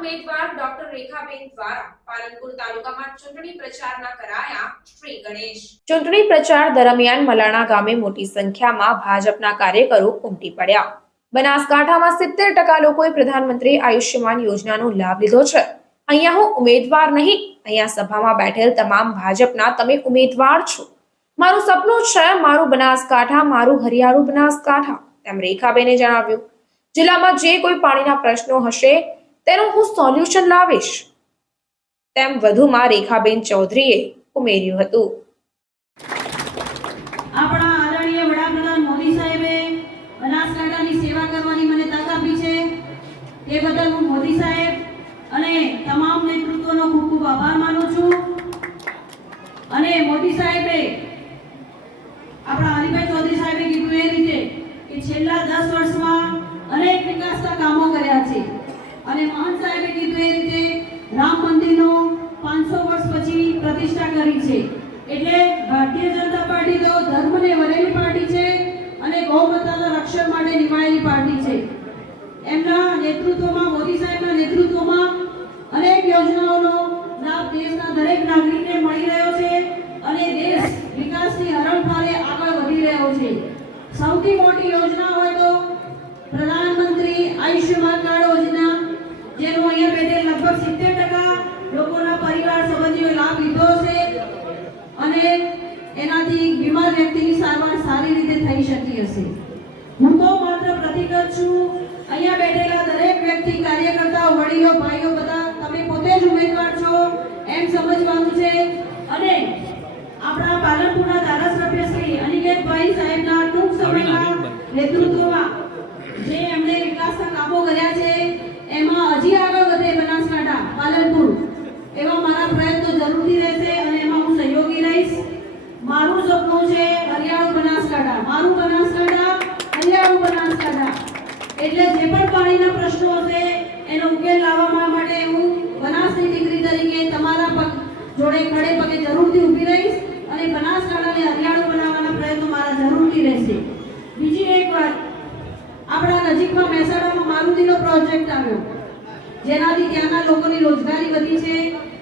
ઉમેદવાર ડોક્ટર રેખાબેન દ્વારા પાલનપુર તાલુકામાં ચૂંટણી પ્રચારના કરાયા શ્રી ગણેશ. ચૂંટણી પ્રચાર દરમિયાન મલાણા ગામે મોટી સંખ્યામાં ભાજપના કાર્યકરો ઉમટી પડ્યા. બનાસકાંઠામાં સિત્તેર ટકા લોકોએ પ્રધાનમંત્રી આયુષ્યમાન યોજનાનો લાભ લીધો છે. અહીંયા હું ઉમેદવાર નહીં, અહીંયા સભામાં બેઠેલ તમામ ભાજપના તમે ઉમેદવાર છો. મારું સપનું છે મારું બનાસકાંઠા, મારું હરિયાળું બનાસકાંઠા, તેમ રેખાબેને જણાવ્યું. જિલ્લામાં જે કોઈ પાણીના પ્રશ્નો હશે તેનું હું સોલ્યુશન લાવીશ. તેમ વધુમાં રેખાબેન ચૌધરીએ ઉમેર્યું હતું. આપણા આદરણીય વડાપ્રધાન મોદી સાહેબે બનાસકાંઠાની સેવા કરવાની મને તક આપી છે. એ બદલ હું મોદી સાહેબ અને તમામ નેતૃત્વનો ખૂબ ખૂબ આભાર માનું છું. અને મોદી સાહેબે આપણા હરિભાઈ ચૌધરી સાહેબે કીધું એ રીતે કે છેલ્લા દસ વર્ષમાં અનેક વિકાસના કામો કર્યા છે. અને મહંત સાહેબે કીધું એ રીતે રામ મંદિરનો પાંચસો વર્ષ પછી પ્રતિષ્ઠા કરી છે. એટલે ભારતીય જનતા પાર્ટી તો ધર્મને વરેલી પાર્ટી છે અને ગૌમાતાના રક્ષણ માટે નિભાયેલી પાર્ટી છે. એમના નેતૃત્વમાં, મોદી સાહેબના નેતૃત્વમાં અનેક યોજનાઓનો લાભ દેશના દરેક નાગરિકને મળી રહ્યો છે અને દેશ વિકાસની હરણફાળે આગળ વધી રહ્યો છે. સૌથી મોટી યોજના હોય તો પ્રધાનમંત્રી આયુષ્યમાન કાર્ડ અહીંયા બેઠેલા દરેક વ્યક્તિ કાર્યકર્તાઓ વડીલો ભાઈઓ બધા તમે પોતે જ ઉમેદવાર છો એમ સમજવાનું છે. અને આપણા પાલનપુરના ધારાસભ્ય શ્રી અનિકેતભાઈ સાહેબના ટૂંક સમયમાં નેતૃત્વમાં જે એમણે વિકાસના કામો કર્યા છે એમાં હજી આગળ વધે બનાસકાંઠા પાલનપુર. એવા મારા પ્રયત્નો જરૂરથી રહેશે અને એમાં હું સહયોગી રહીશ. મારું સપનું છે હરિયાળું બનાસકાંઠા મારું બનાસકાંઠા હરિયાળું બનાસકાંઠા એટલે જે પણ પાણીના પ્રશ્નો હશે એનો ઉકેલ લાવવા માટે હું બનાસની દીકરી તરીકે તમારા પગ જોડે ખડે પગે જરૂરથી ઊભી રહીશ અને બનાસકાંઠાને હરિયાળું બનાવવાના પ્રયત્નો મારા જરૂરથી રહેશે. બીજી એક વાત, આપણા નજીકમાં મહેસાણામાં મારુતિનો પ્રોજેક્ટ આવ્યો, જેનાથી ત્યાંના લોકોની રોજગારી વધી છે.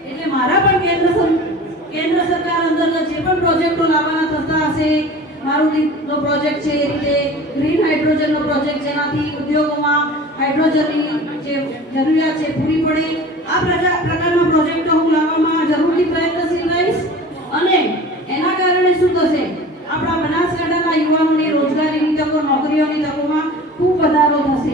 એટલે મારા પણ કેન્દ્ર કેન્દ્ર સરકાર અંતર્ગત જે પણ પ્રોજેક્ટો લાવવાના થતા હશે, મારુતિનો પ્રોજેક્ટ છે એ રીતે ગ્રીન હાઇડ્રોજનનો પ્રોજેક્ટ જેનાથી ઉદ્યોગોમાં હાઇડ્રોજનની જે જરૂરિયાત છે પૂરી પડે. આ પ્રકારના પ્રોજેક્ટો હું લાવવામાં જરૂરથી પ્રયત્નશીલ રહીશ. અને એના કારણે શું થશે? આપણા બનાસકાંઠાના યુવાનોની રોજગારીની તકો, નોકરીઓની તકોમાં ખૂબ વધારો થશે.